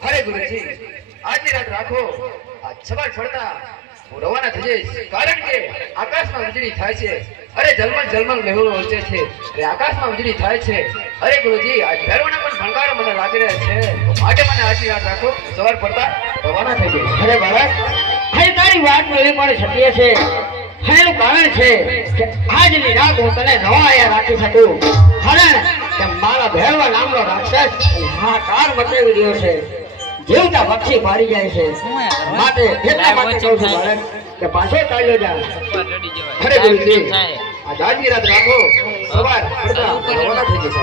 અરે ગુરુજી આજની રાત રાખો આ સવાર પડતા હું રવાના થઈ જઈશ કારણ કે આકાશમાં વીજળી થાય છે અરે જલમલ મેહુલો વચ્ચે છે અરે આકાશમાં વીજળી થાય છે અરે ગુરુજી આ ભેરવાના પણ ભણકારો મને લાગી રહ્યા છે માટે મને આજની રાત રાખો સવાર પડતા રવાના થઈ જઈશ અરે બાળક હવે તારી વાત એવી પણ સત્ય છે એનું કારણ છે કે આજની રાત હું તને નવાયા રાખી શકું કારણ કે મારા ભેરવા નામનો રાક્ષસ હાહાકાર મચાવી રહ્યો છે જીવતા પક્ષી મારી જાય છે માટે એટલા માટે કહું છું બાળક કે પાછો ચાલ્યો જા અરે ગુરુજી આ આજની રાત રાખો સવાર પડતા રવાના થઈ જઈશ